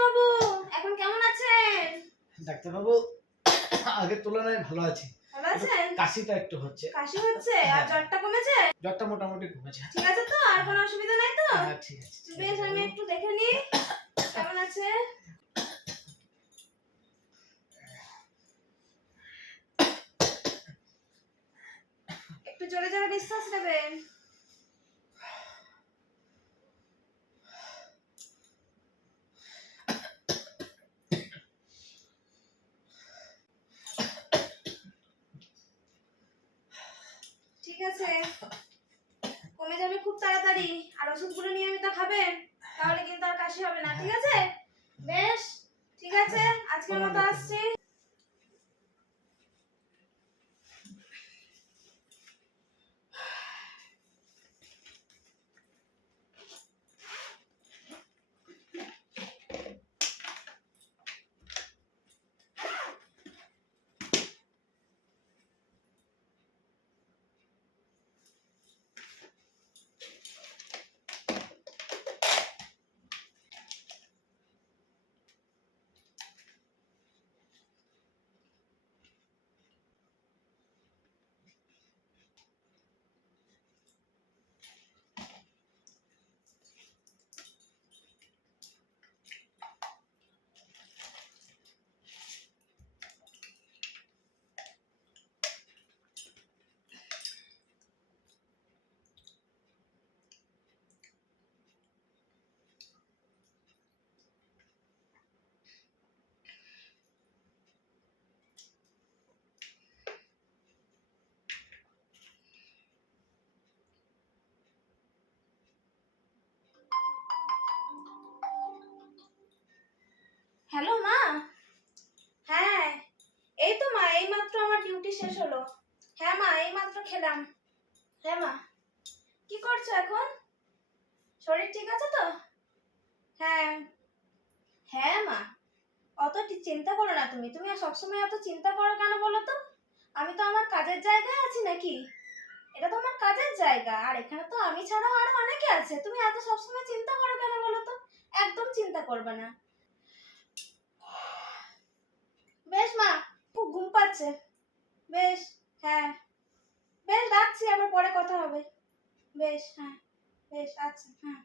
বাবু এখন কেমন আছেন? ডাক্তারবাবু আগের তুলনায় ভালো আছি। ভালো আছেন? কাশিটা একটু হচ্ছে। কাশি হচ্ছে? আর জ্বরটা কমেছে? জ্বরটা মোটামুটি কমেছে। ঠিক আছে তো? আর কোনো অসুবিধা নাই তো? হ্যাঁ ঠিক আছে। বেশ আমি একটু দেখে নিই। কেমন আছে? একটু জোরে জোরে নিঃশ্বাস নেবেন। আছে কমে যাবে খুব তাড়াতাড়ি। আর ওষুধগুলো নিয়মিত খাবেন, তাহলে কিন্তু আর কাশি হবে না, ঠিক আছে বেশ ঠিক আছে আজকের মতো আসছি হ্যালো মা হ্যাঁ এই তো মা এই মাত্র আমার ডিউটি শেষ হলো। হ্যাঁ মা, এই মাত্র খেলাম। হ্যাঁ মা। কি করছ এখন? শরীর ঠিক আছে তো? হ্যাঁ। হ্যাঁ মা। অত চিন্তা করো না তুমি। তুমি সবসময় এত চিন্তা করো কেন বলো তো? আমি তো আমার কাজের জায়গায় আছি নাকি? এটা তো আমার কাজের জায়গা। আর এখানে তো আমি ছাড়াও আরও অনেকে আছে। তুমি এত সবসময় চিন্তা করো কেন বলো তো? একদম চিন্তা করবে না। বেশ মা, খুব ঘুম পাচ্ছে। বেশ হ্যাঁ। বেশ রাখছি আবার পরে কথা হবে। বেশ হ্যাঁ। বেশ আচ্ছা হ্যাঁ।